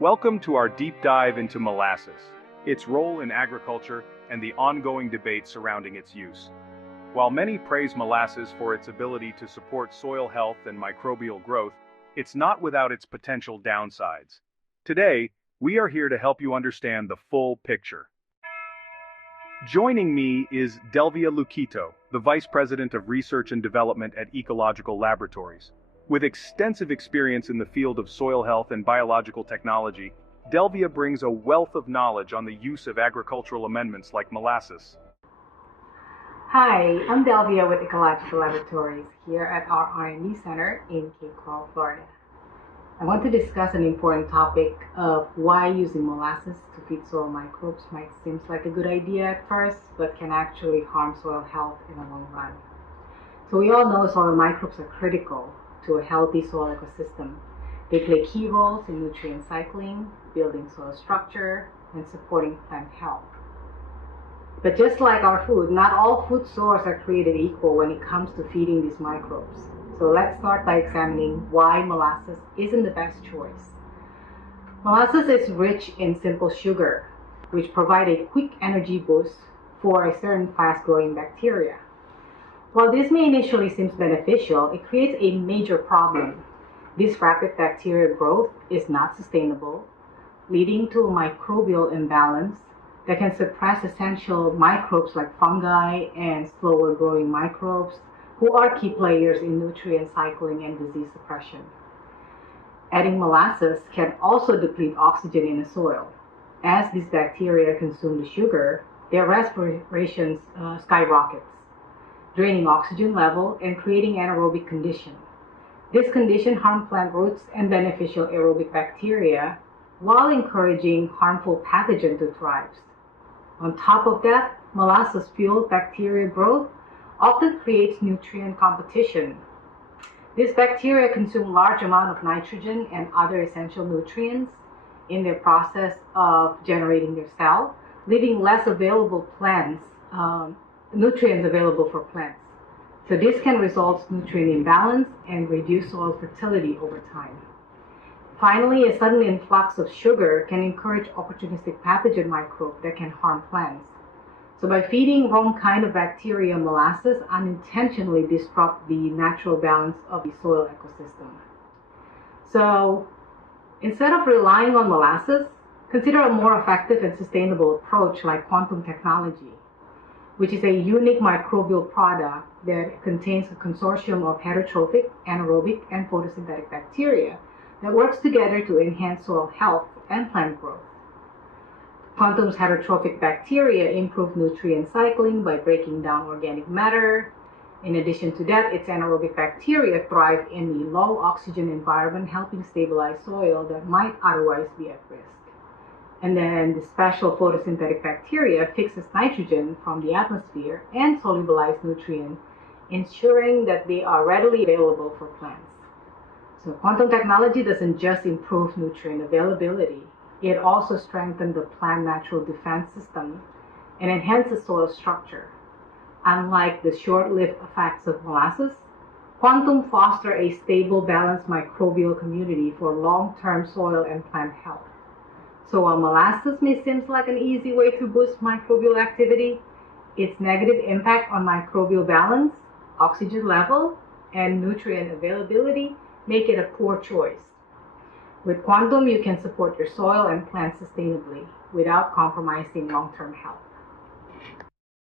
Welcome to our deep dive into molasses, its role in agriculture, and the ongoing debate surrounding its use. While many praise molasses for its ability to support soil health and microbial growth, it's not without its potential downsides. Today, we are here to help you understand the full picture. Joining me is Delvia Lukito, the Vice President of Research and Development at Ecological Laboratories. With extensive experience in the field of soil health and biological technology, Delvia brings a wealth of knowledge on the use of agricultural amendments like molasses. Hi, I'm Delvia with Ecological Laboratories here at our R&D Center in Cape Coral, Florida. I want to discuss an important topic of why using molasses to feed soil microbes might seem like a good idea at first, but can actually harm soil health in the long run. So we all know soil microbes are critical to a healthy soil ecosystem. They play key roles in nutrient cycling, building soil structure, and supporting plant health. But just like our food, not all food sources are created equal when it comes to feeding these microbes. So let's start by examining why molasses isn't the best choice. Molasses is rich in simple sugar, which provide a quick energy boost for a certain fast-growing bacteria. While this may initially seem beneficial, it creates a major problem. This rapid bacterial growth is not sustainable, leading to a microbial imbalance that can suppress essential microbes like fungi and slower growing microbes, who are key players in nutrient cycling and disease suppression. Adding molasses can also deplete oxygen in the soil. As these bacteria consume the sugar, their respiration skyrockets, draining oxygen level and creating anaerobic condition. This condition harms plant roots and beneficial aerobic bacteria while encouraging harmful pathogen to thrive. On top of that, molasses-fueled bacterial growth often creates nutrient competition. These bacteria consume large amount of nitrogen and other essential nutrients in their process of generating their cell, leaving less nutrients available for plants. So this can result in nutrient imbalance and reduce soil fertility over time. Finally, a sudden influx of sugar can encourage opportunistic pathogen microbes that can harm plants. So by feeding wrong kind of bacteria molasses unintentionally disrupt the natural balance of the soil ecosystem. So instead of relying on molasses, consider a more effective and sustainable approach like quantum technology, which is a unique microbial product that contains a consortium of heterotrophic, anaerobic, and photosynthetic bacteria that works together to enhance soil health and plant growth. Quantum's heterotrophic bacteria improve nutrient cycling by breaking down organic matter. In addition to that, its anaerobic bacteria thrive in the low oxygen environment, helping stabilize soil that might otherwise be at risk. And then the special photosynthetic bacteria fixes nitrogen from the atmosphere and solubilize nutrients, ensuring that they are readily available for plants. So quantum technology doesn't just improve nutrient availability, it also strengthens the plant natural defense system and enhances soil structure. Unlike the short-lived effects of molasses, quantum fosters a stable, balanced microbial community for long-term soil and plant health. So while molasses may seem like an easy way to boost microbial activity, its negative impact on microbial balance, oxygen level, and nutrient availability make it a poor choice. With quantum, you can support your soil and plants sustainably without compromising long-term health.